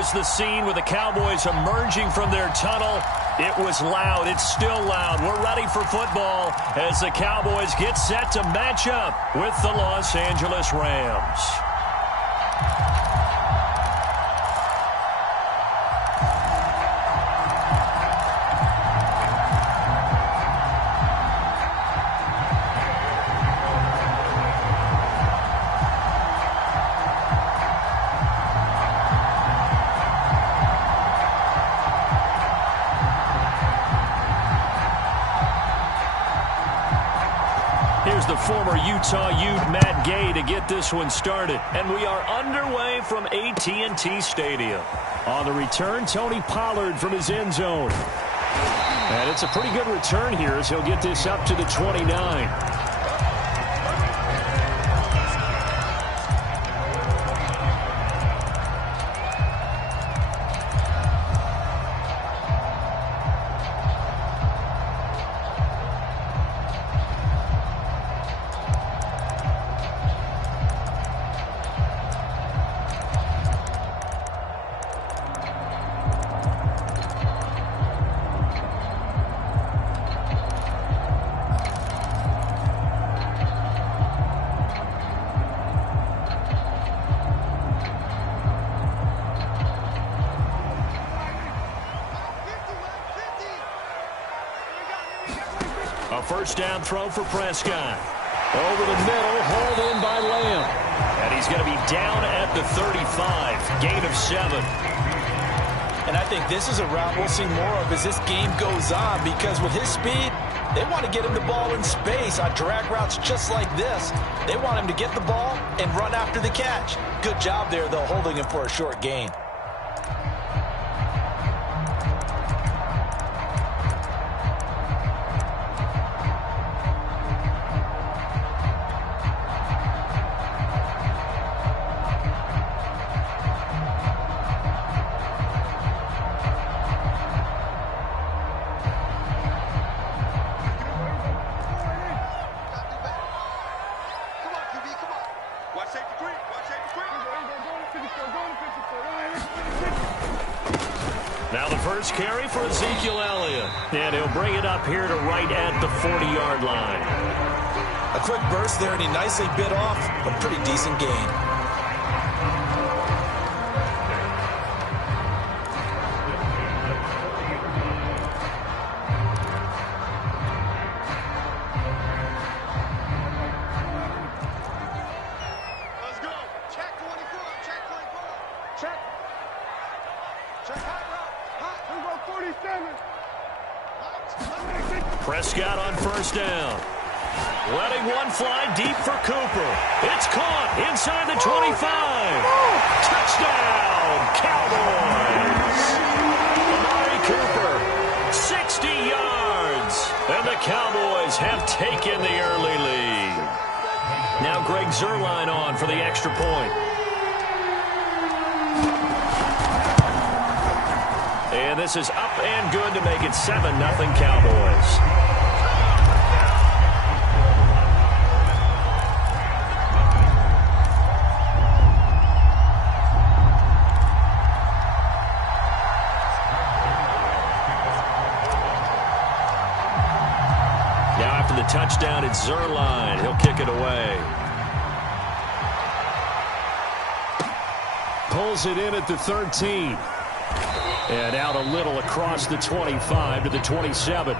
was the scene with the Cowboys emerging from their tunnel. It was loud. It's still loud. We're ready for football as the Cowboys get set to match up with the Los Angeles Rams. Here's the former Utah Ute, Matt Gay, to get this one started. And we are underway from AT&T Stadium. On the return, Tony Pollard from his end zone. And it's a pretty good return here as he'll get this up to the 29. A first down throw for Prescott. Over the middle, hauled in by Lamb. And he's going to be down at the 35. Gain of 7. And I think this is a route we'll see more of as this game goes on, because with his speed, they want to get him the ball in space on drag routes just like this. They want him to get the ball and run after the catch. Good job there, though, holding him for a short gain. Now the first carry for Ezekiel Elliott. And he'll bring it up here to right at the 40-yard line. A quick burst there, and he nicely bit off a pretty decent gain. Prescott on first down. Letting one fly deep for Cooper. It's caught inside the 25. Touchdown, Cowboys. Amari Cooper, 60 yards. And the Cowboys have taken the early lead. Now Greg Zuerlein on for the extra point. And this is up and good to make it 7-0 Cowboys. Now after the touchdown, it's Zuerlein. He'll kick it away. Pulls it in at the 13. And out a little across the 25 to the 27.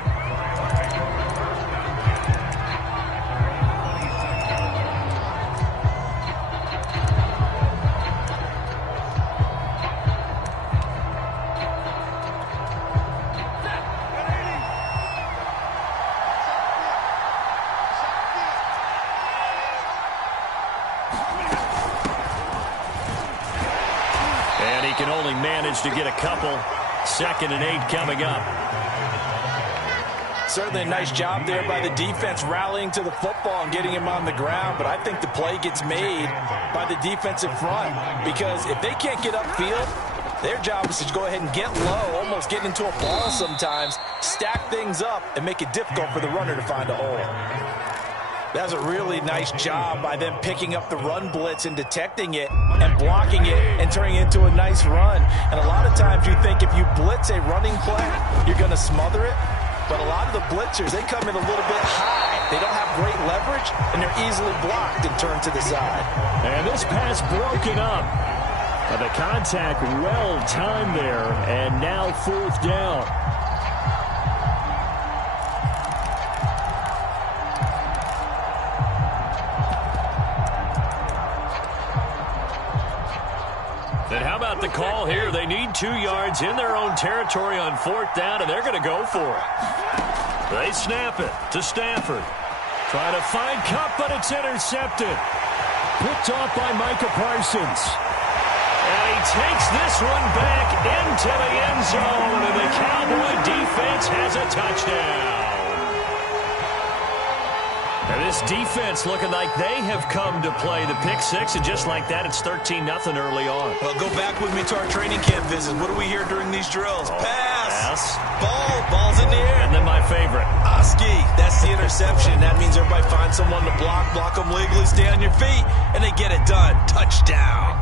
And he can only manage to get a couple. 2nd and 8 coming up. Certainly a nice job there by the defense rallying to the football and getting him on the ground, but I think the play gets made by the defensive front, because if they can't get upfield, their job is to go ahead and get low, almost get into a ball sometimes, stack things up, and make it difficult for the runner to find a hole. That's a really nice job by them picking up the run blitz and detecting it and blocking it and turning it into a nice run. And a lot of times you think if you blitz a running play, you're going to smother it. But a lot of the blitzers, they come in a little bit high. They don't have great leverage, and they're easily blocked and turned to the side. And this pass broken up. But the contact well timed there, and now 4th down. And how about the call here? They need 2 yards in their own territory on 4th down, and they're going to go for it. They snap it to Stafford. Trying to find Cup, but it's intercepted. Picked off by Micah Parsons. And he takes this one back into the end zone, and the Cowboy defense has a touchdown. And this defense looking like they have come to play the pick six, and just like that, it's 13-0 early on. Well, go back with me to our training camp visit. What do we hear during these drills? Pass. Ball's in the air. And then my favorite. Oski, that's the interception. That means everybody finds someone to block them legally, stay on your feet, and they get it done. Touchdown.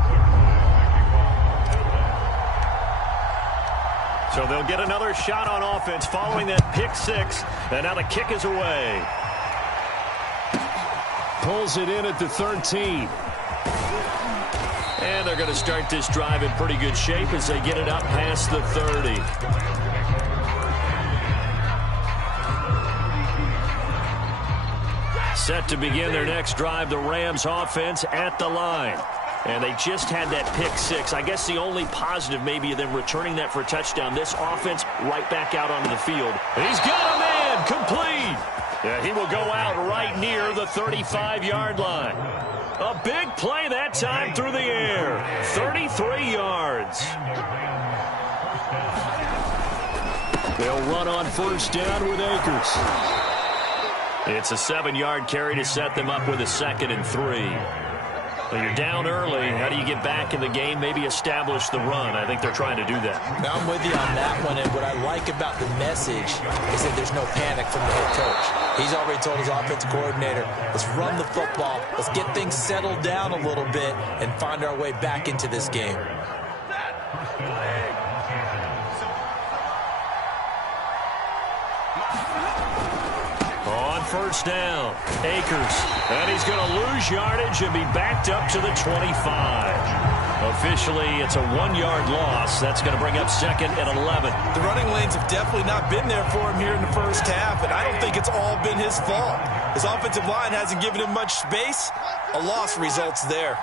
So they'll get another shot on offense following that pick six, and now the kick is away. Pulls it in at the 13. And they're going to start this drive in pretty good shape as they get it up past the 30. Set to begin their next drive, the Rams offense at the line. And they just had that pick six. I guess the only positive maybe of them returning that for a touchdown. This offense right back out onto the field. He's got a man complete. Yeah, he will go out right near the 35-yard line. A big play that time through the air. 33 yards. They'll run on 1st down with Akers. It's a 7-yard carry to set them up with a 2nd and 3. When you're down early, how do you get back in the game, maybe establish the run? I think they're trying to do that. Now, I'm with you on that one, and what I like about the message is that there's no panic from the head coach. He's already told his offensive coordinator, let's run the football, let's get things settled down a little bit and find our way back into this game. On 1st down, Akers. And he's going to lose yardage and be backed up to the 25. Officially, it's a 1-yard loss. That's going to bring up 2nd and 11. The running lanes have definitely not been there for him here in the first half, and I don't think it's all been his fault. His offensive line hasn't given him much space. A loss results there.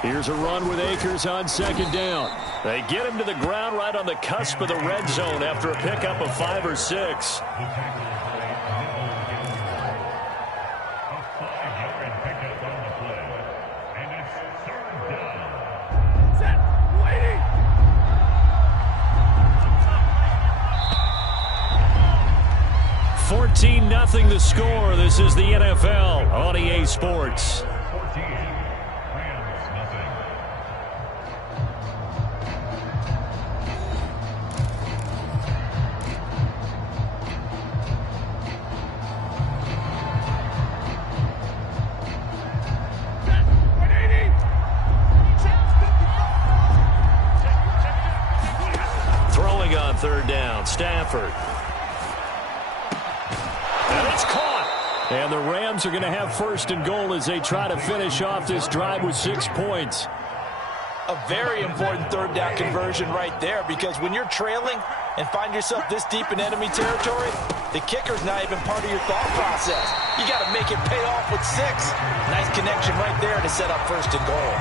Here's a run with Akers on 2nd down. They get him to the ground right on the cusp of the red zone after a pickup of 5 or 6. Nothing the score. This is the NFL on EA Sports. Throwing on 3rd down, Stafford. And the Rams are going to have 1st and goal as they try to finish off this drive with 6 points. A very important 3rd down conversion right there, because when you're trailing and find yourself this deep in enemy territory, the kicker's not even part of your thought process. You got to make it pay off with 6. Nice connection right there to set up 1st and goal.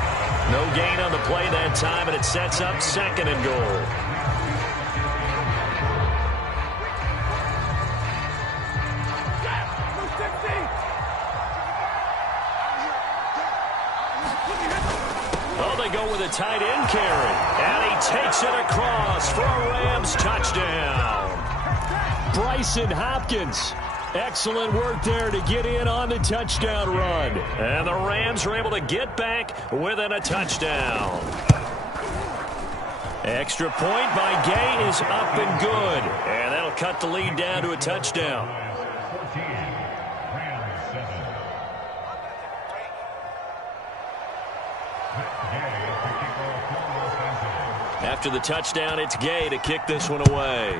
No gain on the play that time, and it sets up 2nd and goal. Go with a tight end carry, and he takes it across for a Rams touchdown. Bryson Hopkins, excellent work there to get in on the touchdown run, and the Rams are able to get back within a touchdown. Extra point by Gay is up and good, and that'll cut the lead down to a touchdown. After the touchdown, it's Gay to kick this one away.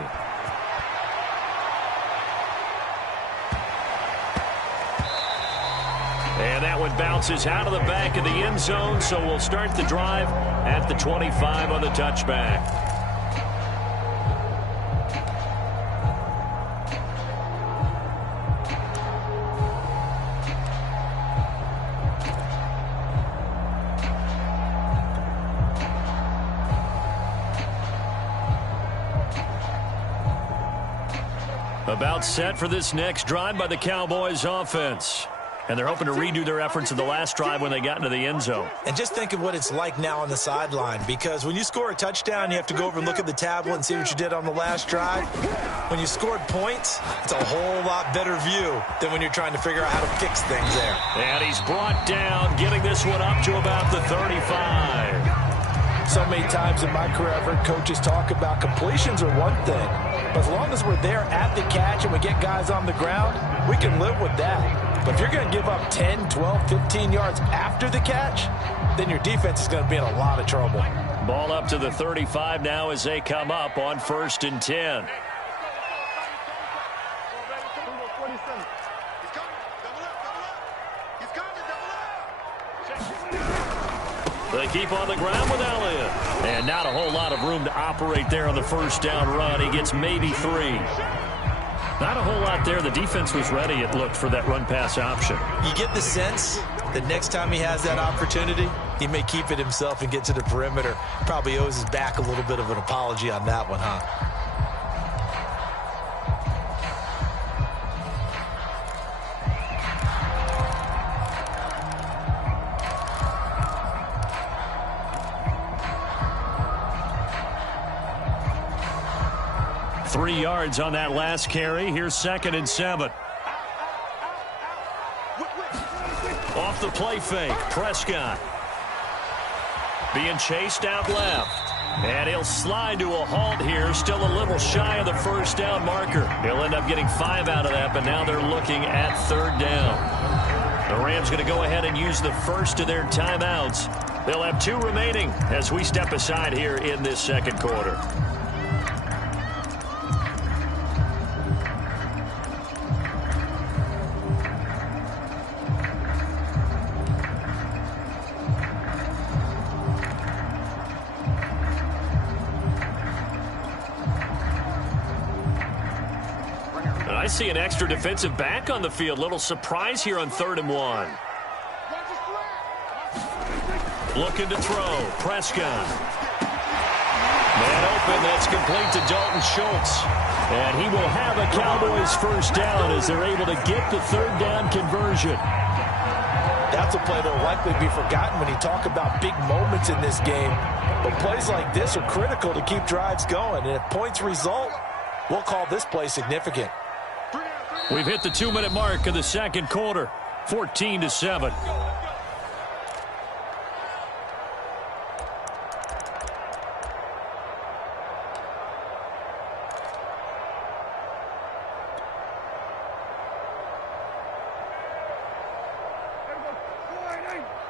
And that one bounces out of the back of the end zone, so we'll start the drive at the 25 on the touchback. About set for this next drive by the Cowboys offense. And they're hoping to redo their efforts in the last drive when they got into the end zone. And just think of what it's like now on the sideline, because when you score a touchdown, you have to go over and look at the tablet and see what you did on the last drive. When you scored points, it's a whole lot better view than when you're trying to figure out how to fix things there. And he's brought down, getting this one up to about the 35. So many times in my career, I've heard coaches talk about completions are one thing. But as long as we're there at the catch and we get guys on the ground, we can live with that. But if you're going to give up 10, 12, 15 yards after the catch, then your defense is going to be in a lot of trouble. Ball up to the 35 now as they come up on 1st and 10. They keep on the ground with Elliott. And not a whole lot of room to operate there on the first down run. He gets maybe 3. Not a whole lot there. The defense was ready, it looked, for that run-pass option. You get the sense that next time he has that opportunity, he may keep it himself and get to the perimeter. Probably owes his back a little bit of an apology on that one, huh? Three yards on that last carry. Here's 2nd and 7. Off the play fake, Prescott. Being chased out left. And he'll slide to a halt here. Still a little shy of the first down marker. He'll end up getting 5 out of that, but now they're looking at 3rd down. The Rams going to go ahead and use the first of their timeouts. They'll have 2 remaining as we step aside here in this second quarter. I see an extra defensive back on the field. Little surprise here on 3rd and 1. Looking to throw. Prescott. Man open. That's complete to Dalton Schultz. And he will have a Cowboys first down as they're able to get the 3rd down conversion. That's a play that will likely be forgotten when you talk about big moments in this game. But plays like this are critical to keep drives going. And if points result, we'll call this play significant. We've hit the 2-minute mark of the second quarter, 14-7.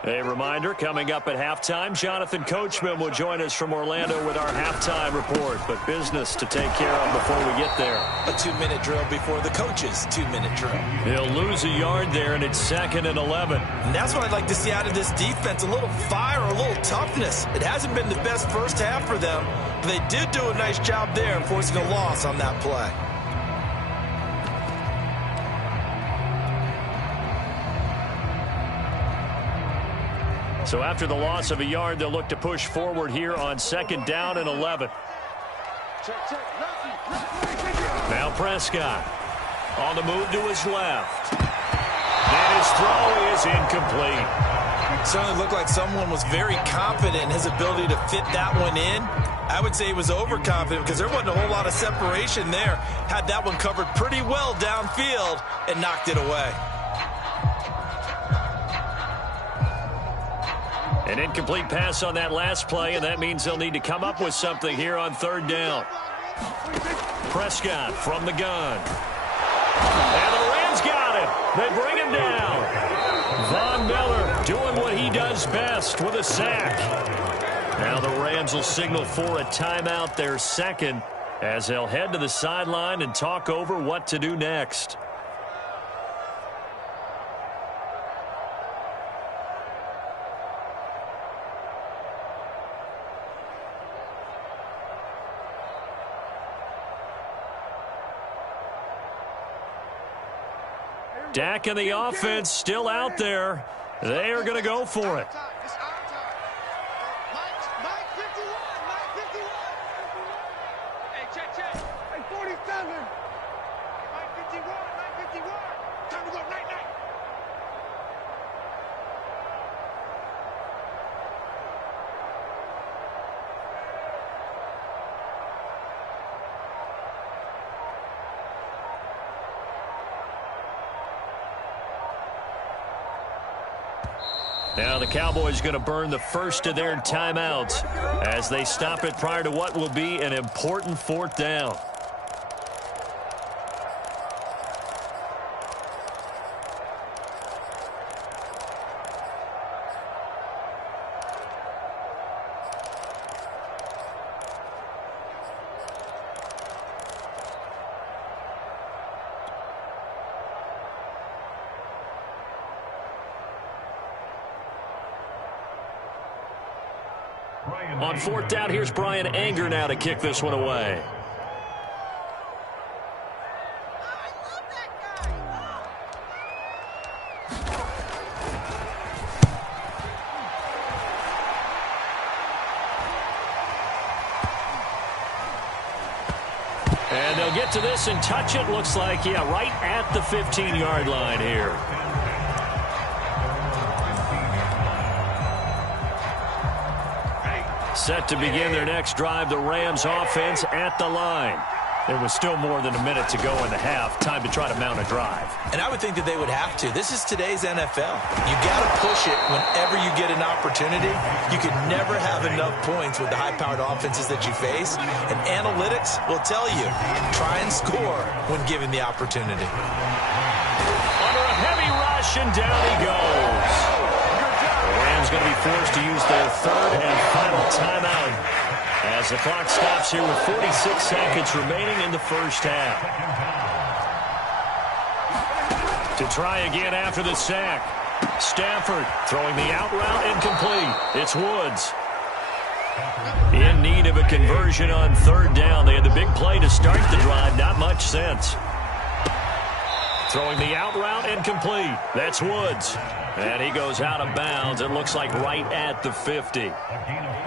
A reminder, coming up at halftime, Jonathan Coachman will join us from Orlando with our halftime report. But business to take care of before we get there. A 2-minute drill before the coach's 2-minute drill. He'll lose a yard there, and it's 2nd and 11. And that's what I'd like to see out of this defense, a little fire, a little toughness. It hasn't been the best first half for them, but they did do a nice job there, forcing a loss on that play. So after the loss of a yard, they'll look to push forward here on 2nd down and 11. Now Prescott on the move to his left. And his throw is incomplete. It certainly looked like someone was very confident in his ability to fit that one in. I would say he was overconfident because there wasn't a whole lot of separation there. Had that one covered pretty well downfield and knocked it away. An incomplete pass on that last play, and that means they'll need to come up with something here on 3rd down. Prescott from the gun. And the Rams got him. They bring him down. Von Miller doing what he does best with a sack. Now the Rams will signal for a timeout, their second, as they'll head to the sideline and talk over what to do next. Dak and the offense still out there. They are going to go for it. Now the Cowboys going to burn the first of their timeouts as they stop it prior to what will be an important fourth down. On fourth down, here's Brian Anger now to kick this one away. And they'll get to this and touch it. Looks like, yeah, right at the 15-yard line here. Set to begin their next drive, the Rams offense at the line. There was still more than a minute to go in the half. Time to try to mount a drive. And I would think that they would have to. This is today's NFL. You got to push it whenever you get an opportunity. You can never have enough points with the high-powered offenses that you face. And analytics will tell you, try and score when given the opportunity. Under a heavy rush, and down he goes. The Rams going to be forced to use their third and final timeout as the clock stops here with 46 seconds remaining in the first half. To try again after the sack. Stafford throwing the out route incomplete. It's Woods. In need of a conversion on third down. They had the big play to start the drive. Not much sense. Throwing the out route incomplete. That's Woods. And he goes out of bounds. It looks like right at the 50.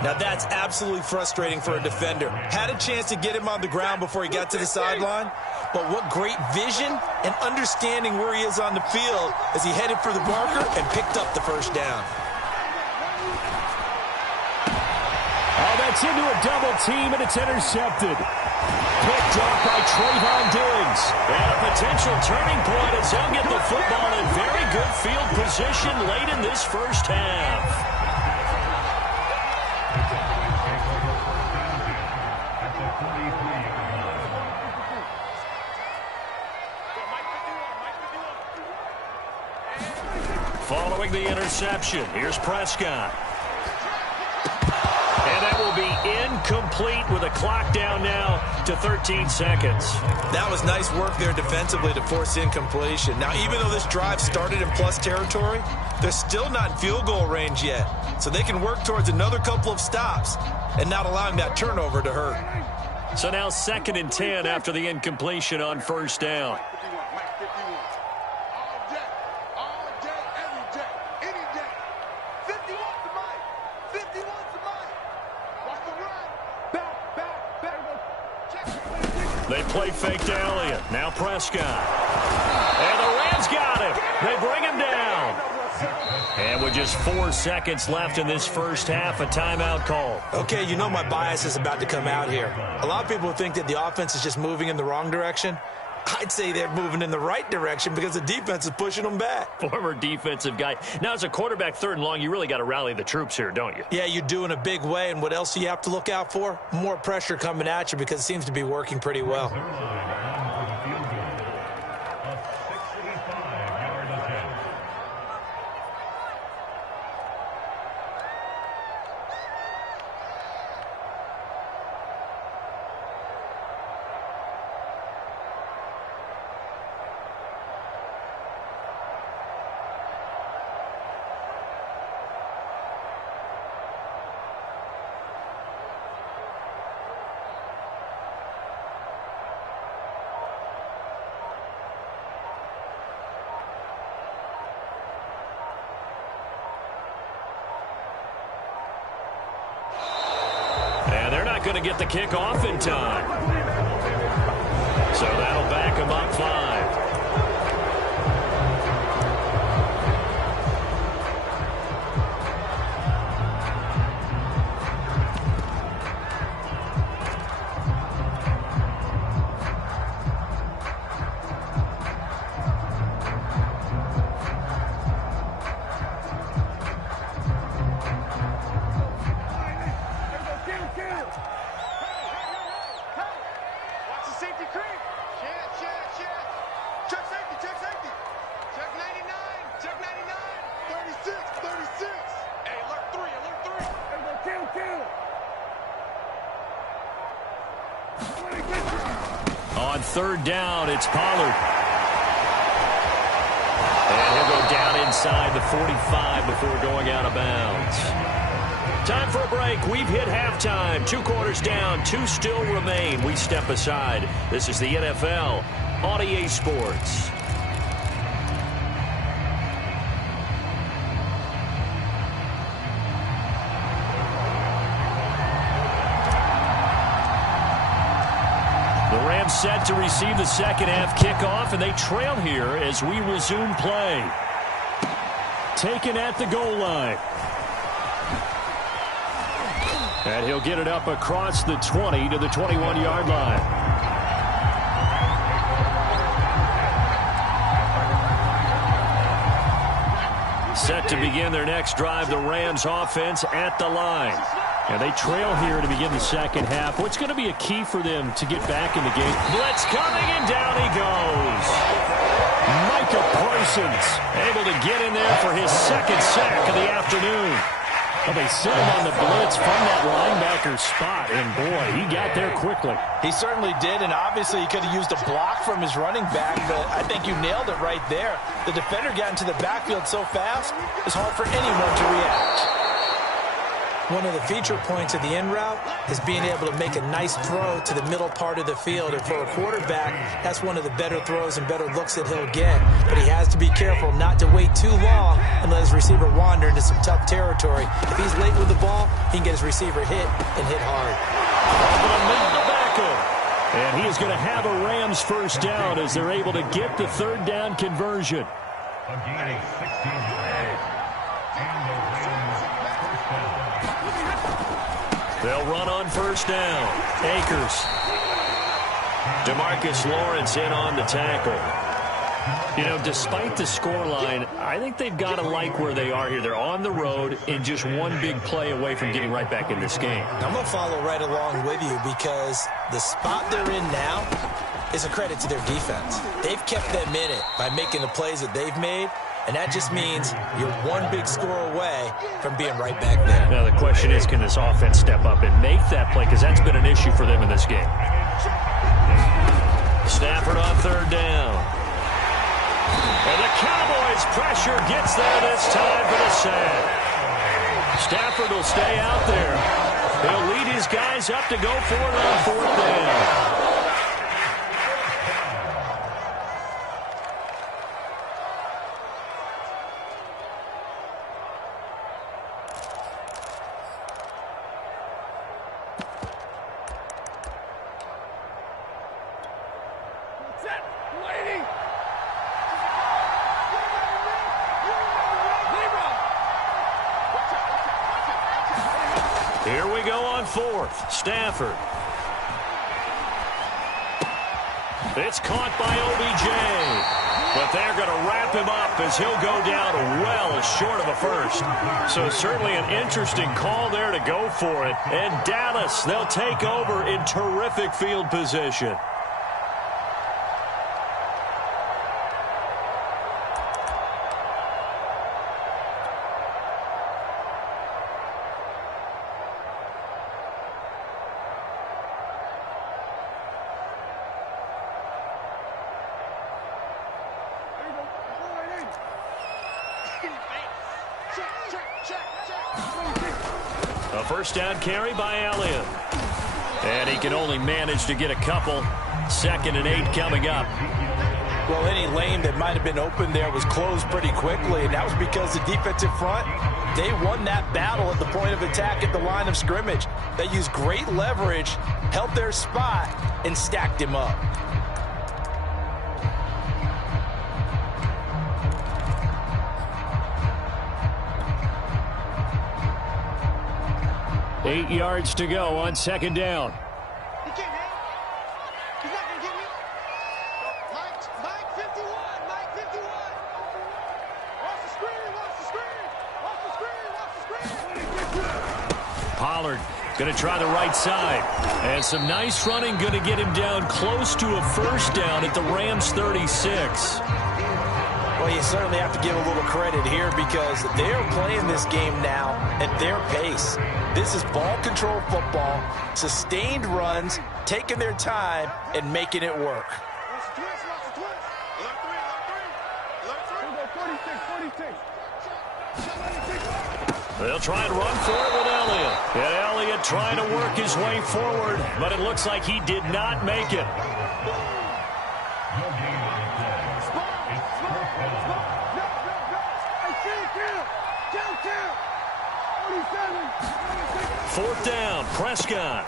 Now that's absolutely frustrating for a defender. Had a chance to get him on the ground before he got to the sideline. But what great vision and understanding where he is on the field as he headed for the marker and picked up the first down. Oh, that's into a double team, and it's intercepted. Picked off by Trayvon Diggs. And a potential turning point as they'll get the football in very good field position late in this first half. Following the interception, here's Prescott. And that will be incomplete with a clock down now to 13 seconds. That was nice work there defensively to force incompletion. Now, even though this drive started in plus territory, they're still not in field goal range yet. So they can work towards another couple of stops and not allowing that turnover to hurt. So now 2nd and 10 after the incompletion on first down. They play fake to Elliott. Now Prescott. And the Rams got him. They bring him down. And with just 4 seconds left in this first half, a timeout call. Okay, you know my bias is about to come out here. A lot of people think that the offense is just moving in the wrong direction. I'd say they're moving in the right direction because the defense is pushing them back. Former defensive guy. Now, as a quarterback, 3rd and long, you really got to rally the troops here, don't you? Yeah, you do in a big way. And what else do you have to look out for? More pressure coming at you because it seems to be working pretty well. And they're not going to get the kick off in time. So that'll back them up 5. On 3rd down, it's Pollard. And he'll go down inside the 45 before going out of bounds. Time for a break. We've hit halftime. 2 quarters down, 2 still remain. We step aside. This is the NFL on EA Sports. Set to receive the second half kickoff, and they trail here as we resume play. Taken at the goal line. And he'll get it up across the 20 to the 21-yard line. Set to begin their next drive, the Rams offense at the line. And they trail here to begin the second half. What's going to be a key for them to get back in the game? Blitz coming, and down he goes. Micah Parsons able to get in there for his second sack of the afternoon. Well, they set him on the blitz from that linebacker spot, and boy, he got there quickly. He certainly did, and obviously he could have used a block from his running back, but I think you nailed it right there. The defender got into the backfield so fast, it's hard for anyone to react. One of the feature points of the in route is being able to make a nice throw to the middle part of the field. And for a quarterback, that's one of the better throws and better looks that he'll get. But he has to be careful not to wait too long and let his receiver wander into some tough territory. If he's late with the ball, he can get his receiver hit and hit hard. And he is going to have a Rams first down as they're able to get the 3rd down conversion. They'll run on first down. Akers. DeMarcus Lawrence in on the tackle. You know, despite the scoreline, I think they've got to like where they are here. They're on the road and just one big play away from getting right back in this game. I'm going to follow right along with you because the spot they're in now is a credit to their defense. They've kept them in it by making the plays that they've made. And that just means you're one big score away from being right back there. Now, the question is, can this offense step up and make that play? Because that's been an issue for them in this game. Stafford on 3rd down. And the Cowboys' pressure gets there this time for the sack. Stafford will stay out there. He'll lead his guys up to go for it on 4th down. Here we go on 4th. Stafford. It's caught by OBJ. But they're going to wrap him up as he'll go down well short of a first. So certainly an interesting call there to go for it. And Dallas, they'll take over in terrific field position. A first down carry by Elliott. And he can only manage to get a couple. 2nd and 8 coming up. Well, any lane that might have been open there was closed pretty quickly, and that was because the defensive front, they won that battle at the point of attack at the line of scrimmage. They used great leverage, held their spot, and stacked him up. Eight yards to go on second down. He can't hang. He's not going to get me. Mike 51. Mike 51. Watch the screen. Watch the screen. Watch the screen. Watch the screen. Pollard going to try the right side. And some nice running going to get him down close to a first down at the Rams 36. Well, you certainly have to give a little credit here because they are playing this game now at their pace. This is ball control football, sustained runs, taking their time, and making it work. Watch the twist. Watch the twist. Alert 3. Alert 3. Alert 3. They'll try and run for it with Elliott. And Elliott trying to work his way forward, but it looks like he did not make it. Fourth down, Prescott.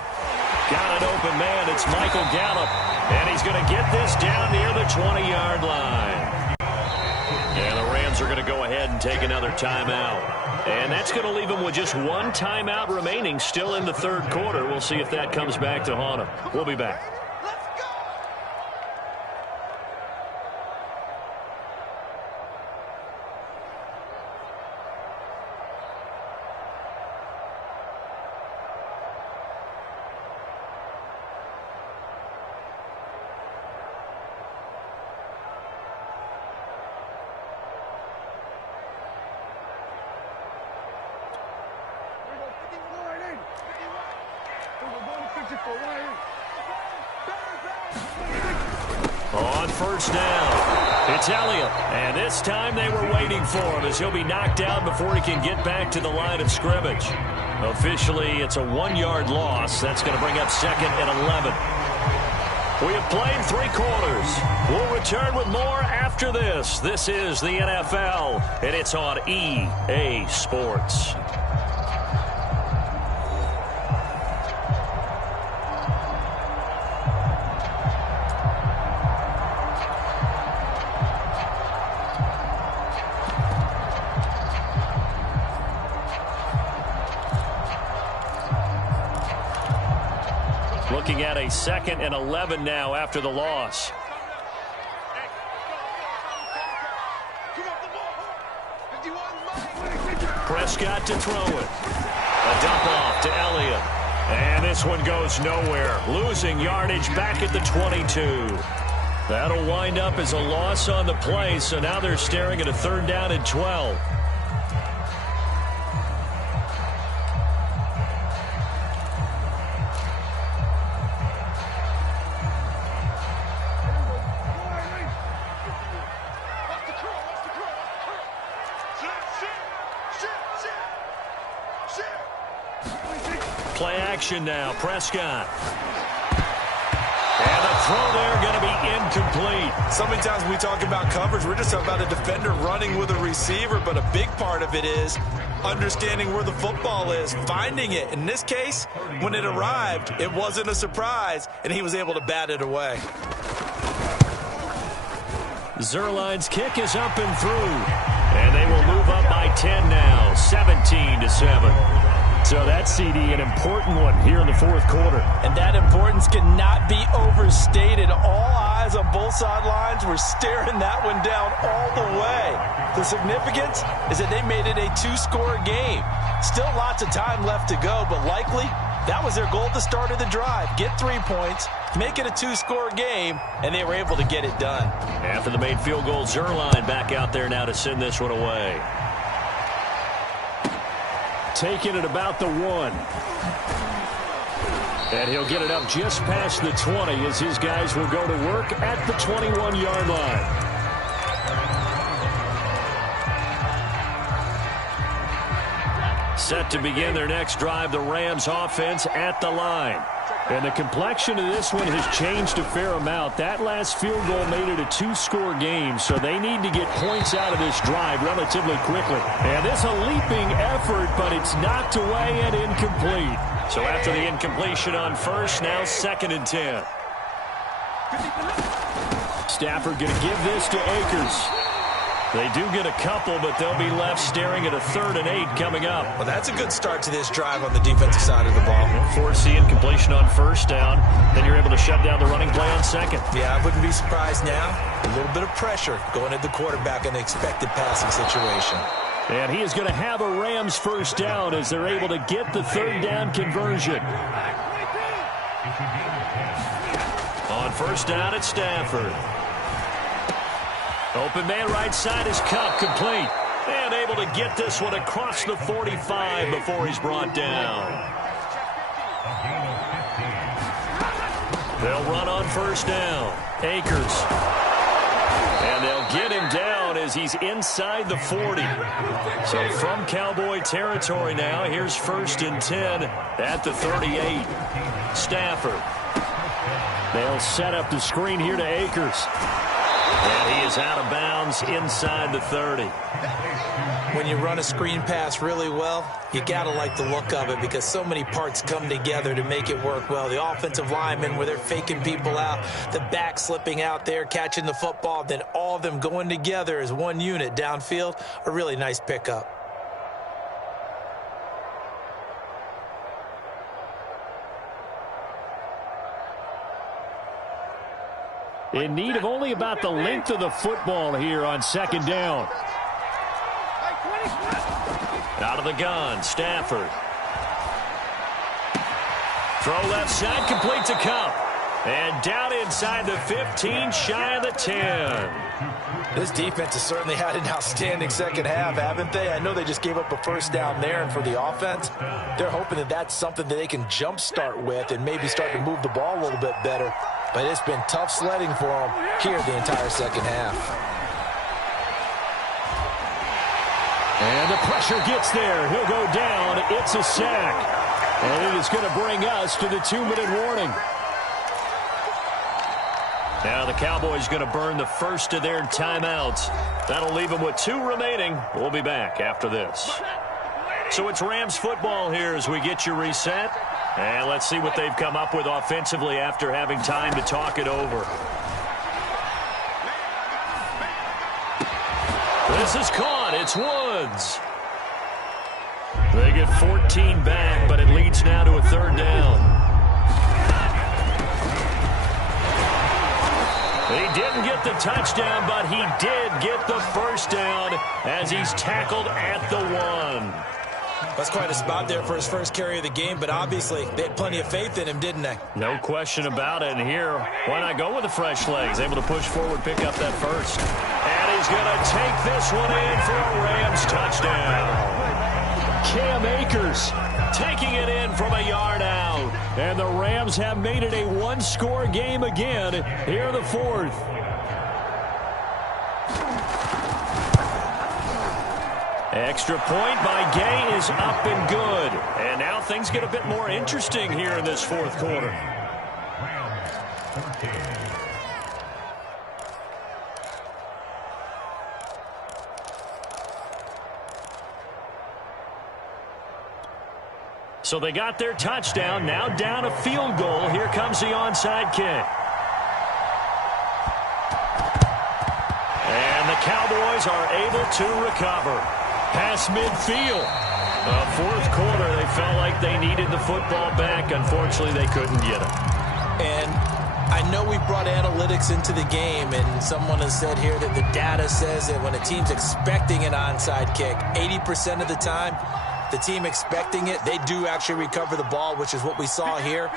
Got an open man, it's Michael Gallup. And he's going to get this down near the 20-yard line. And the Rams are going to go ahead and take another timeout. And that's going to leave them with just one timeout remaining still in the third quarter. We'll see if that comes back to haunt them. We'll be back. On first down, it's Elliott. And this time they were waiting for him as he'll be knocked down before he can get back to the line of scrimmage. Officially, it's a 1-yard loss. That's going to bring up second and 11. We have played 3 quarters. We'll return with more after this. This is the NFL, and it's on EA Sports. Looking at a second and 11 now after the loss. Prescott to throw it. A dump off to Elliott. And this one goes nowhere. Losing yardage back at the 22. That'll wind up as a loss on the play, so now they're staring at a third down and 12. Play action now, Prescott. And the throw there going to be incomplete. So many times when we talk about coverage, we're just about a defender running with a receiver, but a big part of it is understanding where the football is, finding it. In this case, when it arrived, it wasn't a surprise, and he was able to bat it away. Zuerlein's kick is up and through. And they will move up by 10 now, 17-7. So that CD, an important one here in the fourth quarter. And that importance cannot be overstated. All eyes on both sidelines were staring that one down all the way. The significance is that they made it a 2-score game. Still lots of time left to go, but likely that was their goal at the start of the drive. Get 3 points, make it a 2-score game, and they were able to get it done. After the made field goal, Zuerlein back out there now to send this one away. Taking it about the 1. And he'll get it up just past the 20 as his guys will go to work at the 21-yard line. set to begin their next drive. The Rams offense at the line. And the complexion of this one has changed a fair amount. That last field goal made it a two-score game, so they need to get points out of this drive relatively quickly. And this a leaping effort, but it's knocked away and incomplete. So after the incompletion on first, now 2nd and 10. Stafford going to give this to Akers. They do get a couple, but they'll be left staring at a 3rd and 8 coming up. Well, that's a good start to this drive on the defensive side of the ball. Force the incompletion on first down. Then you're able to shut down the running play on second. Yeah, I wouldn't be surprised now. A little bit of pressure going at the quarterback in the expected passing situation. And he is going to have a Rams first down as they're able to get the 3rd down conversion. On first down, it's Stafford. Open man right side is Cup, complete. And able to get this one across the 45 before he's brought down. They'll run on first down. Akers. And they'll get him down as he's inside the 40. So from Cowboy territory now, here's 1st and 10 at the 38. Stafford. They'll set up the screen here to Akers. And he is out of bounds inside the 30. When you run a screen pass really well, you got to like the look of it because so many parts come together to make it work well. The offensive linemen, where they're faking people out, the back slipping out there, catching the football, then all of them going together as one unit downfield, a really nice pickup. In need of only about the length of the football here on 2nd down. Out of the gun, Stafford. Throw left side, complete to Cup. And down inside the 15, shy of the 10. This defense has certainly had an outstanding second half, haven't they? I know they just gave up a first down there, and for the offense, they're hoping that that's something that they can jumpstart with and maybe start to move the ball a little bit better. But it's been tough sledding for them here the entire second half. And the pressure gets there. He'll go down. It's a sack. And it is going to bring us to the 2-minute warning. Now the Cowboys going to burn the first of their timeouts. That'll leave them with 2 remaining. We'll be back after this. So it's Rams football here as we get you reset. And let's see what they've come up with offensively after having time to talk it over. This is caught. It's Woods. They get 14 back, but it leads now to a 3rd down. He didn't get the touchdown, but he did get the first down as he's tackled at the 1. That's quite a spot there for his first carry of the game, but obviously they had plenty of faith in him, didn't they? No question about it. And here, why not go with the fresh legs? Able to push forward, pick up that first. And he's going to take this one in for a Rams touchdown. Cam Akers taking it in from a yard out. And the Rams have made it a 1-score game again here in the 4th. Extra point by Gay is up and good. And now things get a bit more interesting here in this 4th quarter. So they got their touchdown, now down a field goal. Here comes the onside kick. And the Cowboys are able to recover. Past midfield. 4th quarter, they felt like they needed the football back. Unfortunately, they couldn't get it. And I know we brought analytics into the game, and someone has said here that the data says that when a team's expecting an onside kick, 80% of the time, the team expecting it, they do actually recover the ball, which is what we saw here.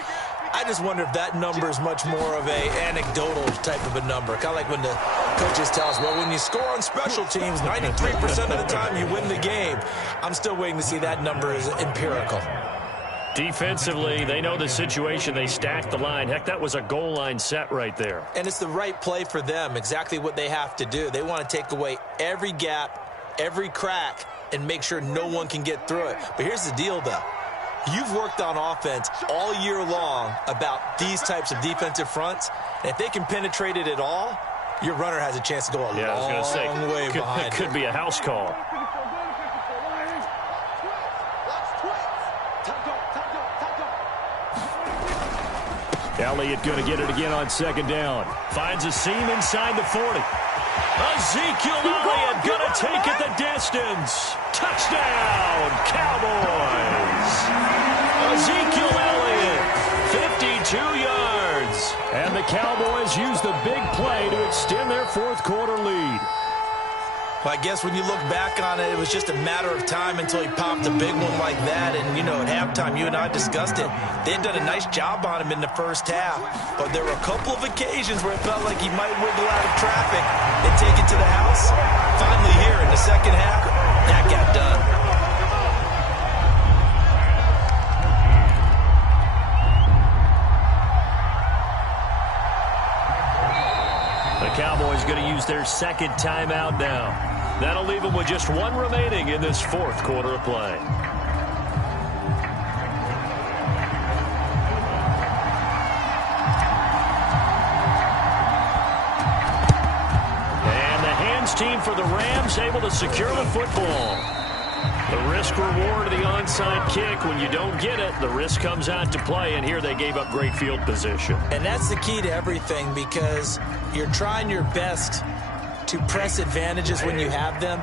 I just wonder if that number is much more of a anecdotal type of a number. Kind of like when the coaches tell us, well, when you score on special teams, 93% of the time you win the game. I'm still waiting to see that number is empirical. Defensively, they know the situation. They stacked the line. Heck, that was a goal line set right there. And it's the right play for them, exactly what they have to do. They want to take away every gap, every crack, and make sure no one can get through it. But here's the deal, though. You've worked on offense all year long about these types of defensive fronts. And if they can penetrate it at all, your runner has a chance to go a long way behind. It could be a house call. Elliott going to get it again on second down. Finds a seam inside the 40. Ezekiel Elliott going to take it the distance. Touchdown, Cowboys. Ezekiel Elliott, 52 yards. And the Cowboys use the big play to extend their fourth quarter lead. Well, I guess when you look back on it, it was just a matter of time until he popped a big one like that. And, you know, at halftime, you and I discussed it. They had done a nice job on him in the first half. But there were a couple of occasions where it felt like he might wiggle out of traffic and take it to the house. Finally here in the second half, that got done. The Cowboys going to use their second timeout now. That'll leave them with just one remaining in this fourth quarter of play. And the hands team for the Rams able to secure the football. The risk-reward of the onside kick. When you don't get it, the risk comes out to play, and here they gave up great field position. And that's the key to everything, because you're trying your best to press advantages when you have them,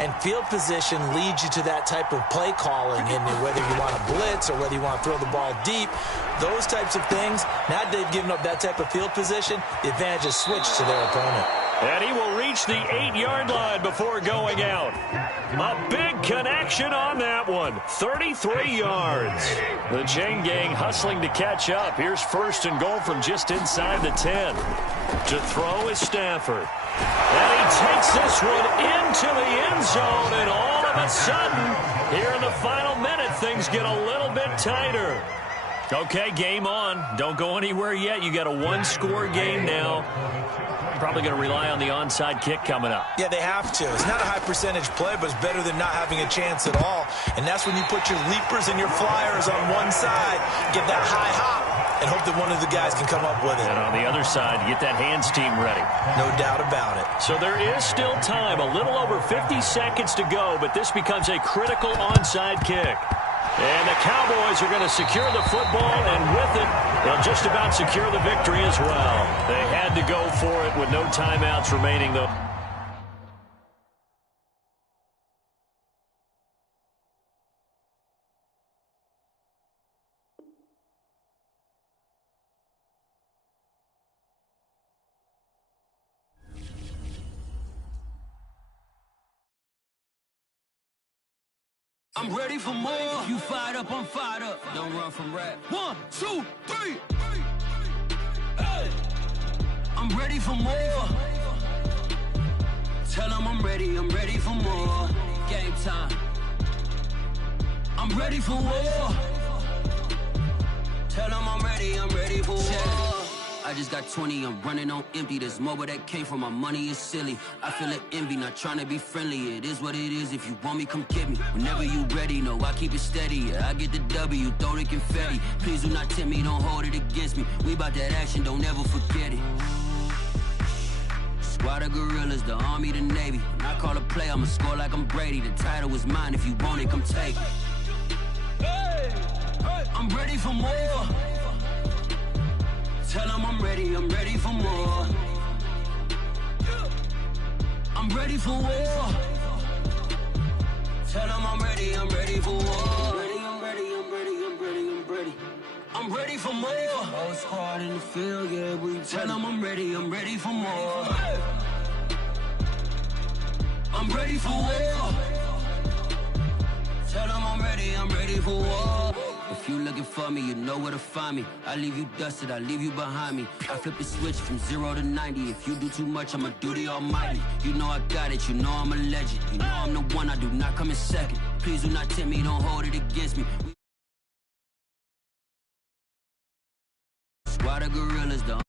and field position leads you to that type of play calling. And whether you want to blitz or whether you want to throw the ball deep, those types of things, now they've given up that type of field position, the advantage is switched to their opponent. And he will reach the 8-yard line before going out. A big connection on that one. 33 yards. The chain gang hustling to catch up. Here's first and goal from just inside the 10. To throw is Stafford. And he takes this one into the end zone. And all of a sudden, here in the final minute, things get a little bit tighter. Okay, game on. Don't go anywhere yet. You got a one-score game now. Probably going to rely on the onside kick coming up. Yeah, they have to. It's not a high-percentage play, but it's better than not having a chance at all. And that's when you put your leapers and your flyers on one side, get that high hop, and hope that one of the guys can come up with it. And on the other side, get that hands team ready. No doubt about it. So there is still time, a little over 50 seconds to go, but this becomes a critical onside kick. And the Cowboys are going to secure the football, and with it, they'll just about secure the victory as well. They had to go for it with no timeouts remaining, though. I'm ready for more. You fired up, I'm fired up. Don't run from rap. 1, 2, 3. Hey. I'm ready for more. Tell them I'm ready for more. Game time. I'm ready for war. Tell them I'm ready for war. I just got 20, I'm running on empty. This mobile that came from my money is silly. I feel it envy, not trying to be friendly. It is what it is, if you want me, come get me. Whenever you ready, no, I keep it steady. Yeah, I get the W, throw the confetti. Please do not tempt me, don't hold it against me. We about that action, don't ever forget it. Squad of gorillas, the army, the navy. When I call a play, I'ma score like I'm Brady. The title is mine, if you want it, come take it. I'm ready for more. Tell them I'm ready for more. I'm ready for war. Tell them I'm ready for war. I'm ready for more. Whole squad in the field, yeah, we tell them I'm ready for more. I'm ready for war. Tell them I'm ready for war. If you looking for me, you know where to find me. I leave you dusted, I leave you behind me. I flip the switch from 0 to 90. If you do too much, I'ma do the almighty. You know I got it, you know I'm a legend. You know I'm the one, I do not come in second. Please do not tempt me, don't hold it against me. Squad of gorillas, the